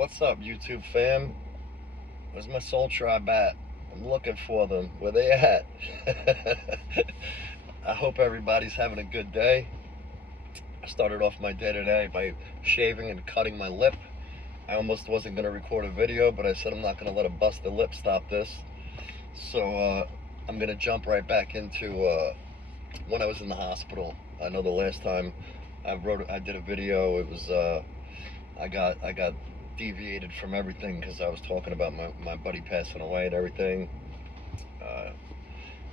What's up, YouTube fam? Where's my Soul Tribe at? I'm looking for them. Where they at? I hope everybody's having a good day. I started off my day today by shaving and cutting my lip. I almost wasn't going to record a video, but I said I'm not going to let a busted lip stop this. So I'm going to jump right back into when I was in the hospital. I know the last time I did a video, it was I got deviated from everything because I was talking about my buddy passing away and everything. Uh,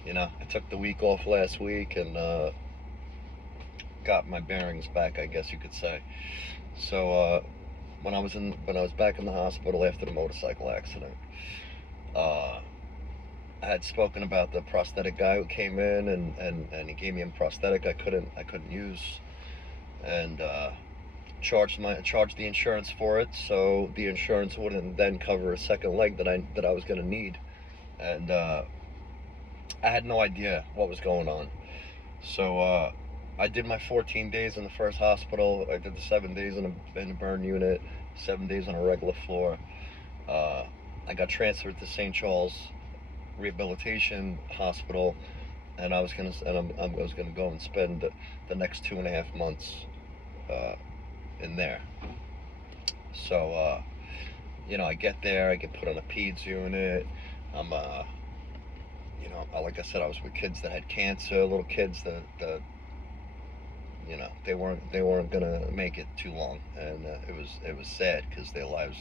I took the week off last week and got my bearings back, I guess you could say. So when I was back in the hospital after the motorcycle accident, uh, I had spoken about the prosthetic guy who came in and he gave me a prosthetic I couldn't use, and charged the insurance for it, so the insurance wouldn't then cover a second leg that I was gonna need, and I had no idea what was going on. So I did my 14 days in the first hospital. I did the 7 days in a burn unit, 7 days on a regular floor. I got transferred to St. Charles Rehabilitation Hospital, and I was gonna go and spend the next 2.5 months in there. So I get there, I get put on a peds unit. I'm like I said, I was with kids that had cancer, little kids that they weren't gonna make it too long, and it was sad because their lives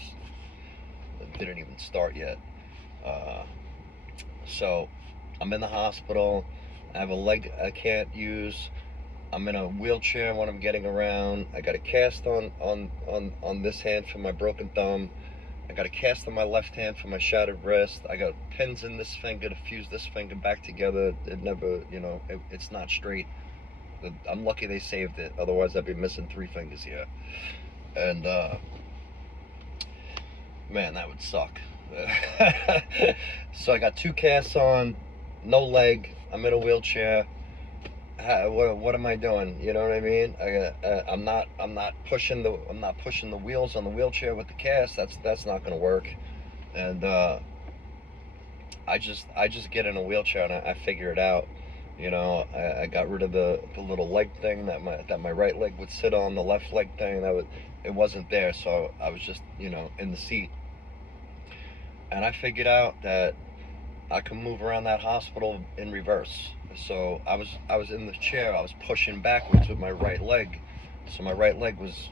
didn't even start yet. Uh, so I'm in the hospital. I have a leg I can't use. I'm in a wheelchair when I'm getting around. I got a cast on this hand for my broken thumb. I got a cast on my left hand for my shattered wrist. I got pins in this finger to fuse this finger back together. It never, it's not straight. I'm lucky they saved it. Otherwise, I'd be missing 3 fingers here. And man, that would suck. So I got 2 casts on, no leg. I'm in a wheelchair. What am I doing? You know what I mean? I'm not pushing the wheels on the wheelchair with the cast. That's not gonna work. And I just get in a wheelchair and I figure it out. I got rid of the little leg thing that my right leg would sit on. The left leg thing it wasn't there, so I was just in the seat. And I figured out that I can move around that hospital in reverse. So I was in the chair. I was pushing backwards with my right leg. So my right leg was,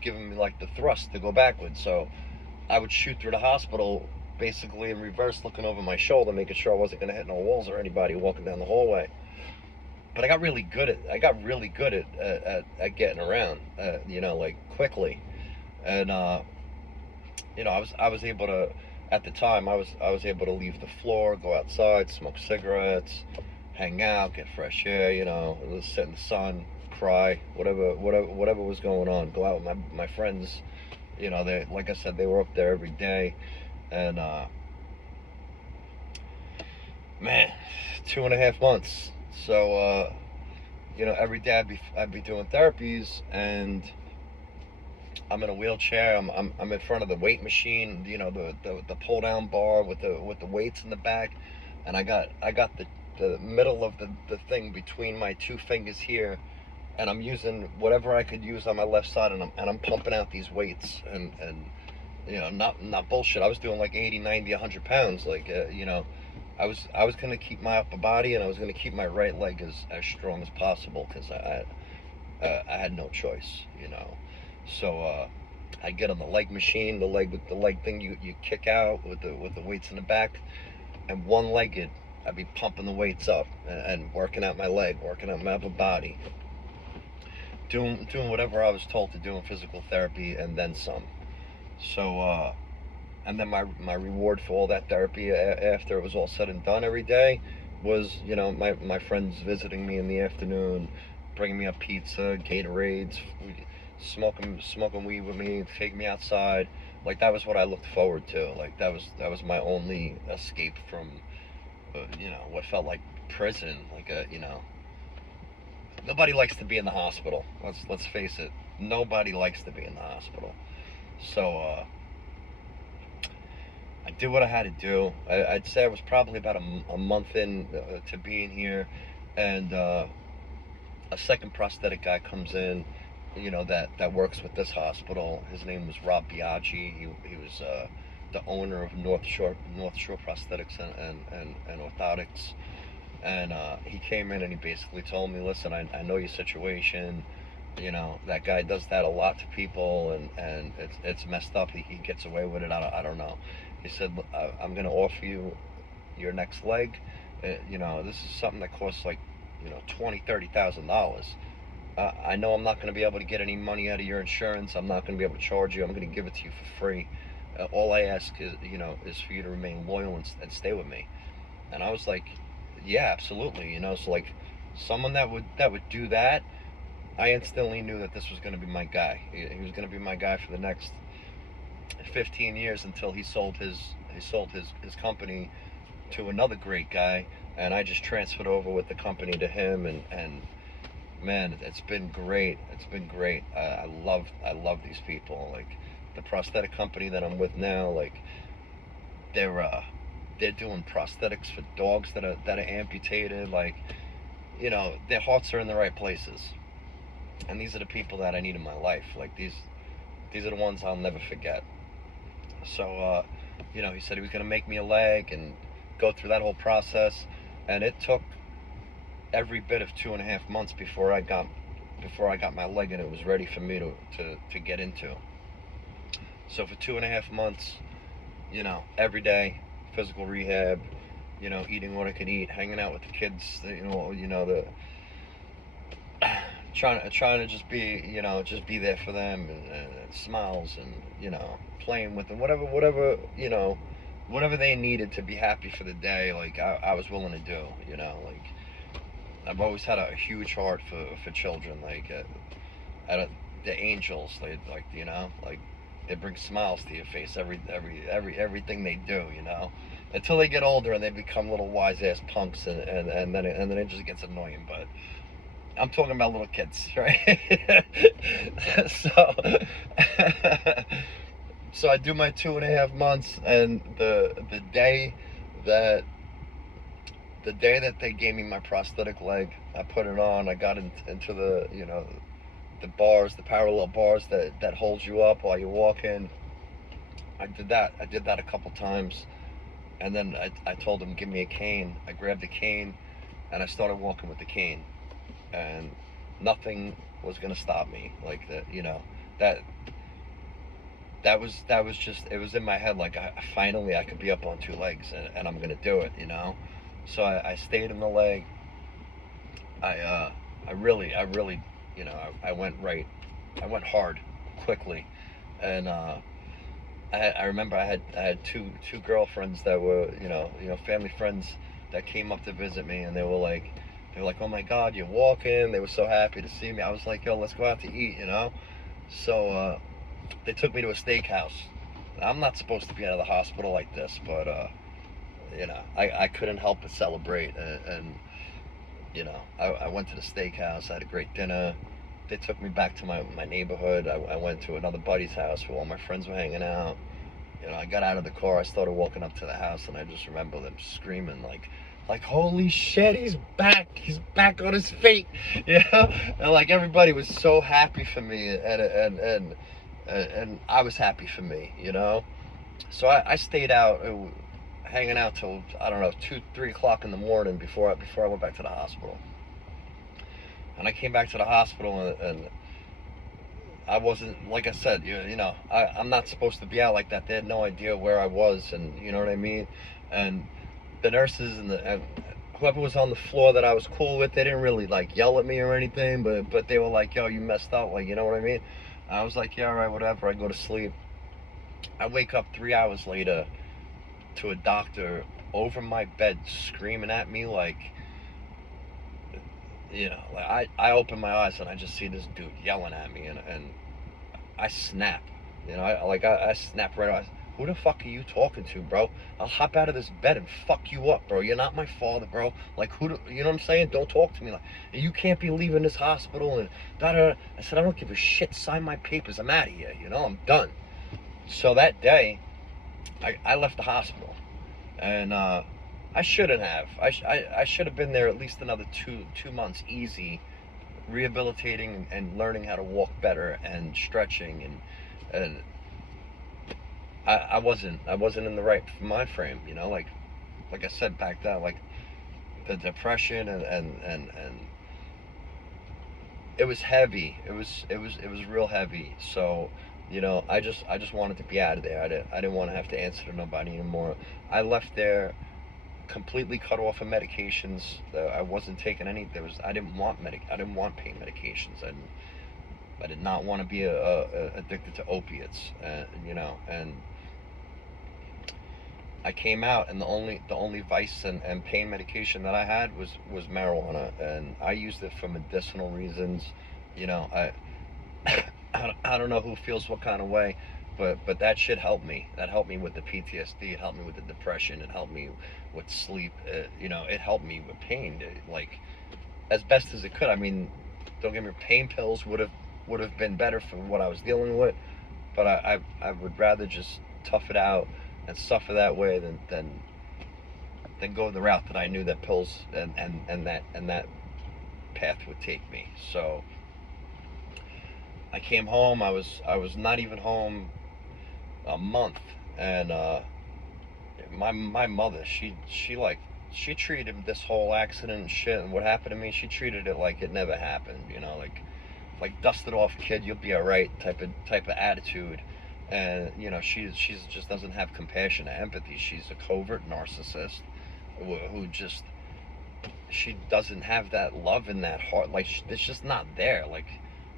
giving me like the thrust to go backwards. So I would shoot through the hospital basically in reverse, looking over my shoulder, making sure I wasn't going to hit no walls or anybody walking down the hallway. But I got really good at getting around, like quickly, and I was able to. At the time, I was able to leave the floor, go outside, smoke cigarettes, hang out, get fresh air, sit in the sun, cry, whatever was going on. Go out with my friends, they, like I said, they were up there every day, and man, 2.5 months. So every day I'd be doing therapies, and I'm in a wheelchair. I'm in front of the weight machine, the pull down bar with the weights in the back, and I got the middle of the thing between my 2 fingers here, and I'm using whatever I could use on my left side, and I'm pumping out these weights, and not bullshit. I was doing like 80, 90, 100 pounds, like I was gonna keep my upper body, and I was gonna keep my right leg as strong as possible because I had no choice, So I get on the leg machine, the leg thing you kick out with the weights in the back, and one-legged, I'd be pumping the weights up and working out my leg, working out my upper body, doing whatever I was told to do in physical therapy, and then some. So and then my reward for all that therapy after it was all said and done every day was my friends visiting me in the afternoon, bringing me up pizza, Gatorades, smoking weed with me, take me outside. Like that was what I looked forward to. Like that was my only escape from what felt like prison. Like nobody likes to be in the hospital. Let's face it. Nobody likes to be in the hospital. So I did what I had to do. I'd say I was probably about a month in to being here, and a second prosthetic guy comes in, that works with this hospital. His name was Rob Biaggi. He was the owner of North Shore Prosthetics and Orthotics. And he came in and he basically told me, listen, I know your situation. That guy does that a lot to people, and it's messed up. He gets away with it. I don't know. He said, I'm going to offer you your next leg. This is something that costs like, $20,000, $30,000. I know I'm not going to be able to get any money out of your insurance. I'm not going to be able to charge you. I'm going to give it to you for free. All I ask is for you to remain loyal and stay with me. And I was like, yeah, absolutely. So like someone that would do that, I instantly knew that this was going to be my guy. He was going to be my guy for the next 15 years until he sold his company to another great guy, and I just transferred over with the company to him, and man, it's been great. It's been great. I love these people. Like the prosthetic company that I'm with now, like they're doing prosthetics for dogs that are amputated. Like their hearts are in the right places, and these are the people that I need in my life. Like these are the ones I'll never forget. So he said he was gonna make me a leg and go through that whole process, and it took every bit of 2.5 months before I got my leg and it was ready for me to get into. So for 2.5 months, every day, physical rehab, eating what I could eat, hanging out with the kids, the trying to just be there for them, and smiles, and playing with them, whatever they needed to be happy for the day. Like I was willing to do. Like I've always had a huge heart for children. Like the angels, like they bring smiles to your face everything they do. Until they get older and they become little wise ass punks, and then it just gets annoying. But I'm talking about little kids, right? so, so I do my 2.5 months, and the day that they gave me my prosthetic leg, I put it on. I got into the bars, the parallel bars that hold you up while you're walking. I did that a couple times, and then I told him, give me a cane. I grabbed the cane, and I started walking with the cane, and nothing was gonna stop me. Like that that was just, it was in my head. Like finally I could be up on two legs, and I'm gonna do it. So I stayed in the leg. I really I went right. I went hard quickly, and I remember I had two girlfriends that were family friends that came up to visit me, and they were like, oh my God, you're walking. They were so happy to see me. I was like, yo, let's go out to eat. So they took me to a steakhouse. I'm not supposed to be out of the hospital like this, but I couldn't help but celebrate, and I went to the steakhouse. I had a great dinner. They took me back to my neighborhood. I went to another buddy's house where all my friends were hanging out. I got out of the car. I started walking up to the house, and I just remember them screaming like holy shit, he's back on his feet. And like everybody was so happy for me, and I was happy for me. So I stayed out, hanging out till, I don't know, 2-3 o'clock in the morning before I went back to the hospital. And I came back to the hospital, and I wasn't, like I said, I'm not supposed to be out like that. They had no idea where I was, and you know what I mean. And the nurses and whoever was on the floor that I was cool with, they didn't really like yell at me or anything, but they were like, yo, you messed up, like, you know what I mean. I was like, yeah, all right, whatever. I go to sleep. I wake up 3 hours later to a doctor over my bed screaming at me, like I open my eyes and I just see this dude yelling at me, and I snap. I snap right away. Who the fuck are you talking to, bro? I'll hop out of this bed and fuck you up, bro. You're not my father, bro. Like, you know what I'm saying? Don't talk to me like, you can't be leaving this hospital, and da-da. I said, I don't give a shit. Sign my papers. I'm out of here. I'm done. So that day, I left the hospital, and I shouldn't have. I should have been there at least another 2 months easy, rehabilitating and learning how to walk better and stretching, and I wasn't in the right mind frame, like I said back then, like the depression and it was heavy. It was real heavy. So, I just wanted to be out of there. I didn't want to have to answer to nobody anymore. I left there completely cut off of medications. I wasn't taking any. I didn't want I didn't want pain medications. I did not want to be addicted to opiates. And I came out, and the only vice and pain medication that I had was marijuana, and I used it for medicinal reasons. I I don't know who feels what kind of way, but that shit helped me. That helped me with the PTSD. It helped me with the depression. It helped me with sleep. It helped me with pain. Like as best as it could. I mean, don't get me wrong, pain pills would have been better for what I was dealing with, but I would rather just tough it out and suffer that way than go the route that I knew that pills and that path would take me. So I came home. I was not even home a month, and my mother, she treated this whole accident and shit and what happened to me. She treated it like it never happened. Like dust it off, kid. You'll be all right. Type of attitude. And she's just doesn't have compassion or empathy. She's a covert narcissist who just she doesn't have that love in that heart. Like it's just not there. Like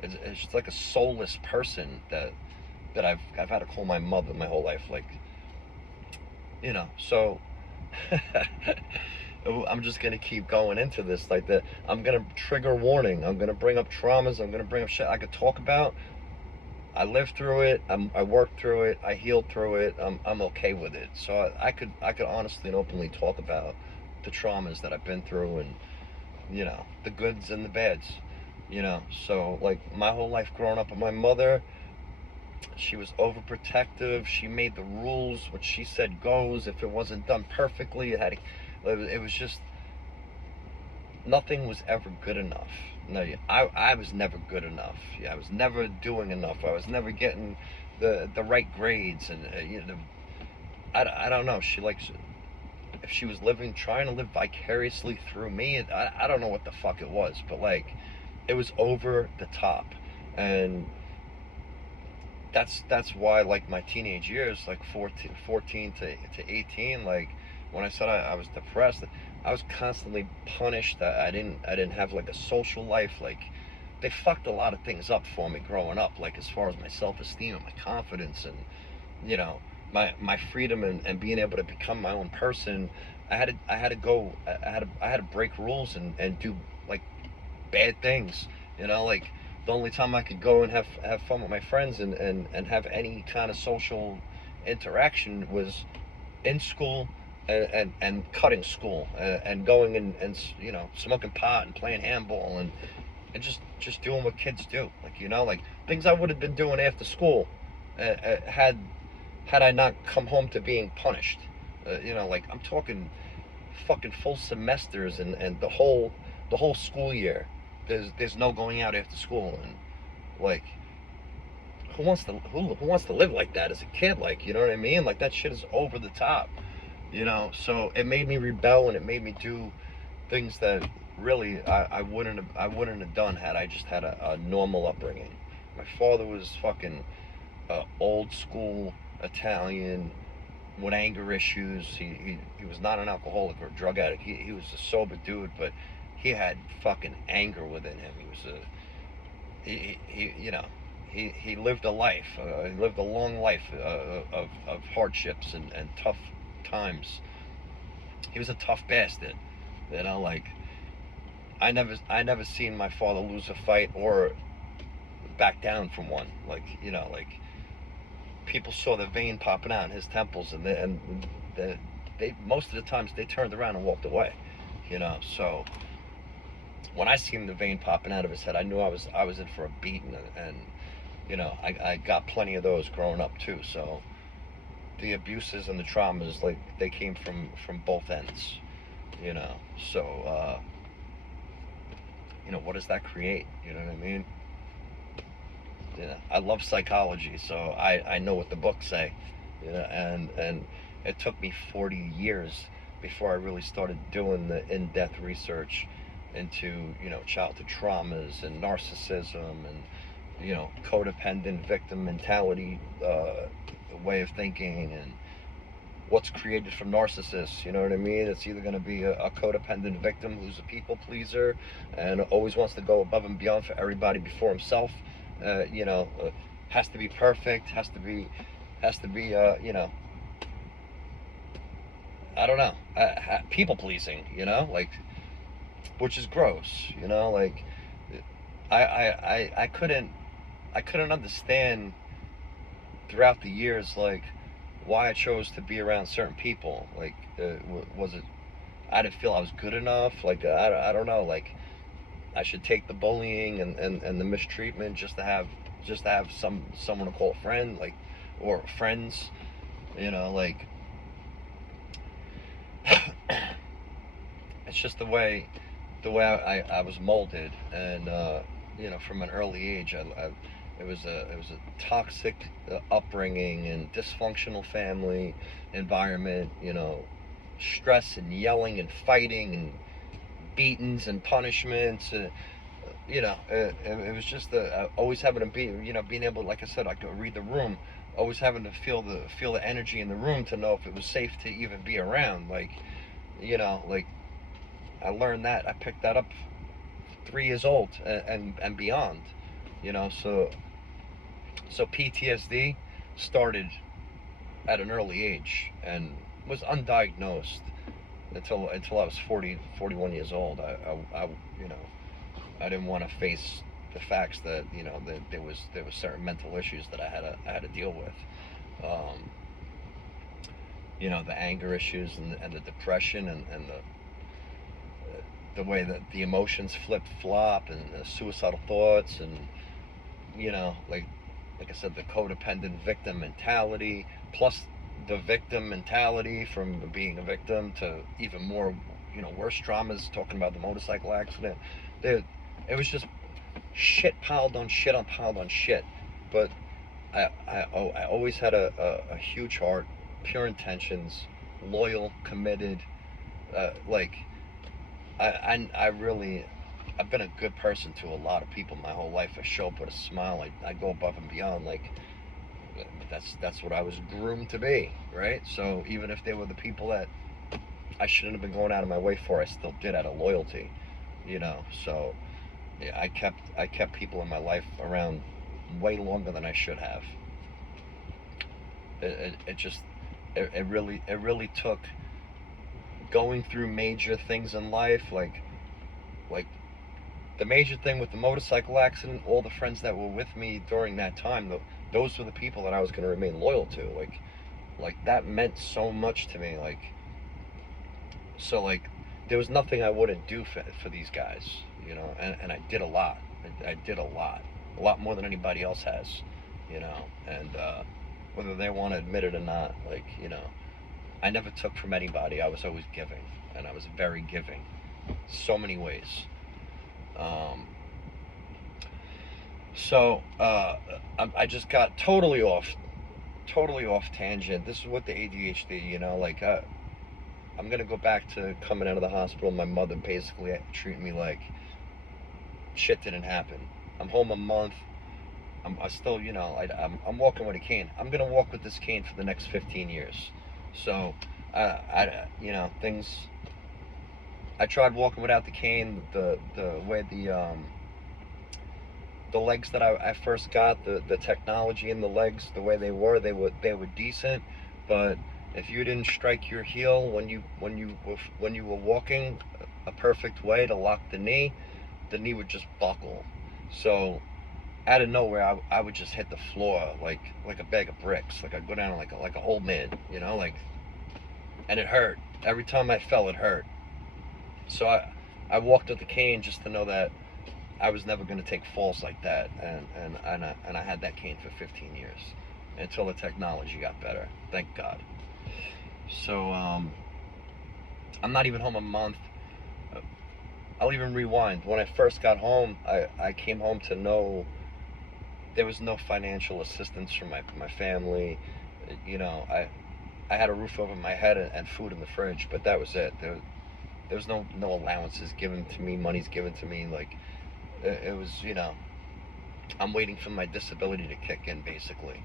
it's just like a soulless person that I've had to call my mother my whole life. Like so I'm just gonna keep going into this like that. I'm gonna trigger warning. I'm gonna bring up traumas. I'm gonna bring up shit I could talk about. I lived through it. I worked through it. I healed through it. I'm okay with it. So I could honestly and openly talk about the traumas that I've been through, and the goods and the bads. So like my whole life growing up with my mother, she was overprotective. She made the rules. What she said goes. If it wasn't done perfectly, it was just nothing was ever good enough. No, I was never good enough. I was never doing enough. I was never getting the right grades, and I don't know. She likes if she was trying to live vicariously through me. I don't know what the fuck it was, but like it was over the top, and that's why like my teenage years, like 14 to 18, like when I said I was depressed, I was constantly punished. I didn't have like a social life. Like they fucked a lot of things up for me growing up, like as far as my self-esteem and my confidence, and you know my freedom, and being able to become my own person. I had to break rules and do like bad things. Like the only time I could go and have fun with my friends and have any kind of social interaction was in school, and cutting school, and going and smoking pot and playing handball, and just doing what kids do, like things I would have been doing after school, had I not come home to being punished. Like I'm talking fucking full semesters, and the whole school year. There's no going out after school, and like who wants to live like that as a kid? Like, you know what I mean? Like that shit is over the top. So it made me rebel, and it made me do things that really I wouldn't have done had I just had a normal upbringing. My father was fucking old school Italian with anger issues. He was not an alcoholic or a drug addict. He was a sober dude, but he had fucking anger within him. He was he lived a life. He lived a long life of hardships and tough times. He was a tough bastard. Like I never seen my father lose a fight or back down from one. Like people saw the vein popping out in his temples, they most of the times they turned around and walked away. So when I seen the vein popping out of his head, I knew I was in for a beating, and I got plenty of those growing up too. So the abuses and the traumas, like, they came from both ends, you know. So what does that create? You know what I mean? Yeah, I love psychology, so I know what the books say, and it took me 40 years before I really started doing the in-depth research into childhood traumas and narcissism and codependent victim mentality, way of thinking, and what's created from narcissists. You know what I mean? It's either going to be a codependent victim who's a people pleaser and always wants to go above and beyond for everybody before himself. Has to be perfect. Has to be. I don't know. People pleasing. Like, which is gross. Like, I couldn't understand throughout the years, like, why I chose to be around certain people. Like, was it I didn't feel I was good enough? Like, I don't know. Like, I should take the bullying and the mistreatment just to have someone to call a friend, like, or friends. Like, it's just the way I was molded, and from an early age, it was a toxic upbringing and dysfunctional family environment. Stress and yelling and fighting and beatings and punishments. It was just always having to be, being able, like I said, I could read the room, always having to feel the energy in the room to know if it was safe to even be around. Like, like, I learned that, I picked that up 3 years old and beyond. So PTSD started at an early age and was undiagnosed until I was 41 years old. I didn't want to face the facts that that there was certain mental issues that I had to deal with. Um, the anger issues and the depression and the way that the emotions flip flop and the suicidal thoughts, and like I said, the codependent victim mentality, plus the victim mentality from being a victim to even more, worse traumas. Talking about the motorcycle accident, it was just shit piled on shit on piled on shit. But I always had a huge heart, pure intentions, loyal, committed. Like, I really, I've been a good person to a lot of people my whole life. I show up with a smile. I go above and beyond. Like, that's what I was groomed to be, right? So even if they were the people that I shouldn't have been going out of my way for, I still did out of loyalty. So yeah, I kept people in my life around way longer than I should have. It just it really took going through major things in life, like the major thing with the motorcycle accident. All the friends that were with me during that time, those were the people that I was going to remain loyal to. Like that meant so much to me. Like, there was nothing I wouldn't do for these guys, and I did a lot. I did a lot more than anybody else has, and whether they want to admit it or not, like, I never took from anybody. I was always giving, and I was very giving, so many ways. Um, I just got totally off tangent. This is what the ADHD, like, I'm gonna go back to coming out of the hospital. My mother basically treating me like shit didn't happen. I'm home a month. I still, I'm walking with a cane. I'm gonna walk with this cane for the next 15 years. So, things. I tried walking without the cane. The way the legs that I first got, the technology in the legs, the way they were decent, but if you didn't strike your heel when you were walking a perfect way to lock the knee would just buckle. So out of nowhere, I would just hit the floor like a bag of bricks. Like, I'd go down like an old man, like, and it hurt. Every time I fell, it hurt. So I walked with the cane just to know that I was never going to take falls like that, and I had that cane for 15 years. until the technology got better. Thank God. So I'm not even home a month. I'll even rewind. When I first got home, I came home to no, there was no financial assistance from my family. You know, I had a roof over my head and food in the fridge, but that was it. There was no allowances given to me, money's given to me. Like, it was, you know, I'm waiting for my disability to kick in, basically.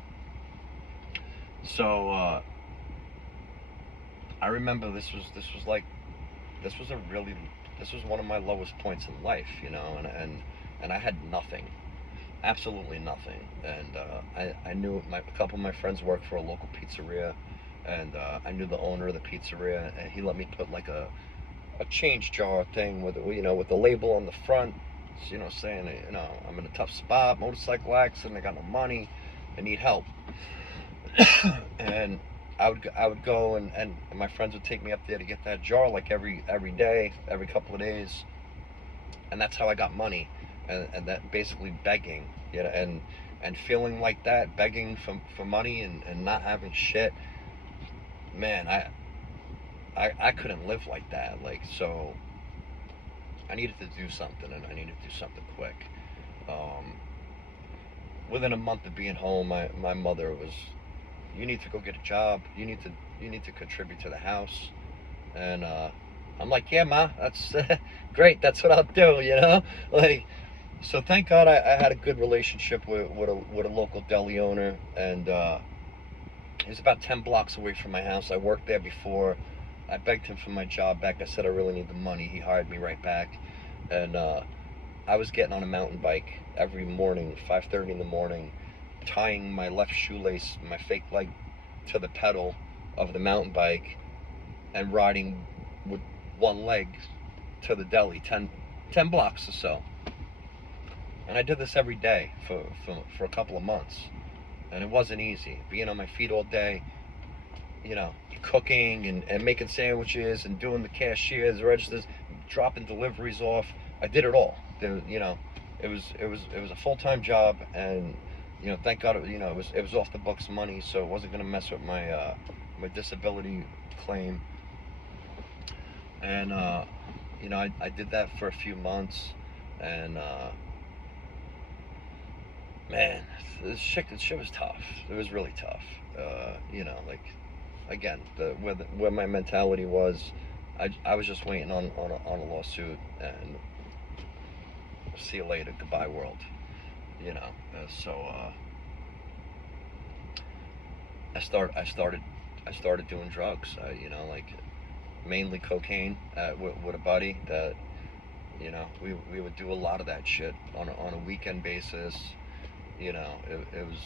So I remember this was a really, this was one of my lowest points in life, you know, and I had nothing, absolutely nothing. And I knew a couple of my friends worked for a local pizzeria, and I knew the owner of the pizzeria, and he let me put like a change jar thing with, you know, with the label on the front, you know, saying, you know, I'm in a tough spot, motorcycle accident, I got no money, I need help. And I would go, and my friends would take me up there to get that jar like every day, every couple of days, and that's how I got money, and that basically begging, you know, and feeling like that, begging for money and not having shit, man, I couldn't live like that, like, so I needed to do something, and I needed to do something quick. Um, Within a month of being home, my mother was, you need to go get a job. You need to contribute to the house. And I'm like, yeah, ma, that's great. That's what I'll do. You know, like, so thank God I had a good relationship with a local deli owner, and he was about 10 blocks away from my house. I worked there before. I begged him for my job back. I said I really need the money. He hired me right back, and I was getting on a mountain bike every morning, 5:30 in the morning, tying my left shoelace, my fake leg, to the pedal of the mountain bike, and riding with one leg to the deli, 10 blocks or so. And I did this every day for a couple of months. And it wasn't easy. Being on my feet all day, you know, cooking and making sandwiches and doing the cashiers, registers, dropping deliveries off. I did it all. You know, it was a full-time job, and you know, thank God, you know, it was off the books money, so it wasn't gonna mess with my disability claim. And you know, I did that for a few months, and man, this shit was tough. It was really tough. You know, like, again, where my mentality was, I was just waiting on a lawsuit, and see you later, goodbye world. You know, so I started doing drugs. You know, like, mainly cocaine, with a buddy that, you know, we would do a lot of that shit on a weekend basis. You know, it was,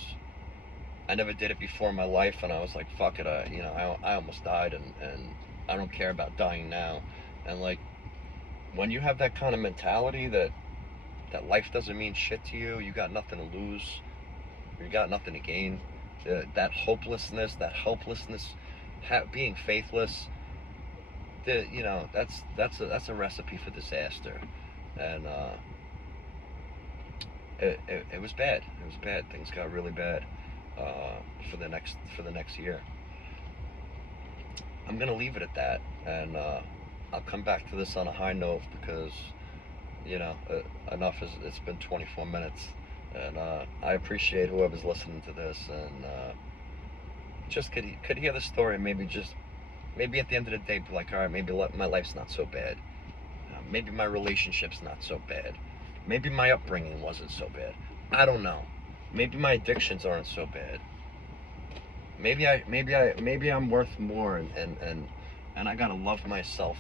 I never did it before in my life, and I was like, fuck it, you know, I almost died, and I don't care about dying now. And like, when you have that kind of mentality that life doesn't mean shit to you, you got nothing to lose, you got nothing to gain, that hopelessness, that helplessness, being faithless, you know, that's a recipe for disaster. And it was bad. It was bad. Things got really bad for the next year. I'm gonna leave it at that, and I'll come back to this on a high note, because, you know, enough is, it's been 24 minutes, and I appreciate whoever's listening to this, and just could hear the story, and maybe at the end of the day be like, all right, maybe my life's not so bad, maybe my relationship's not so bad, maybe my upbringing wasn't so bad. I don't know. Maybe my addictions aren't so bad. Maybe I'm worth more, and I gotta love myself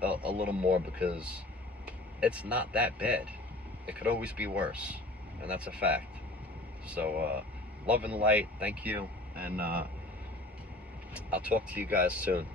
a little more, because it's not that bad. It could always be worse, and that's a fact. So, love and light. Thank you, and I'll talk to you guys soon.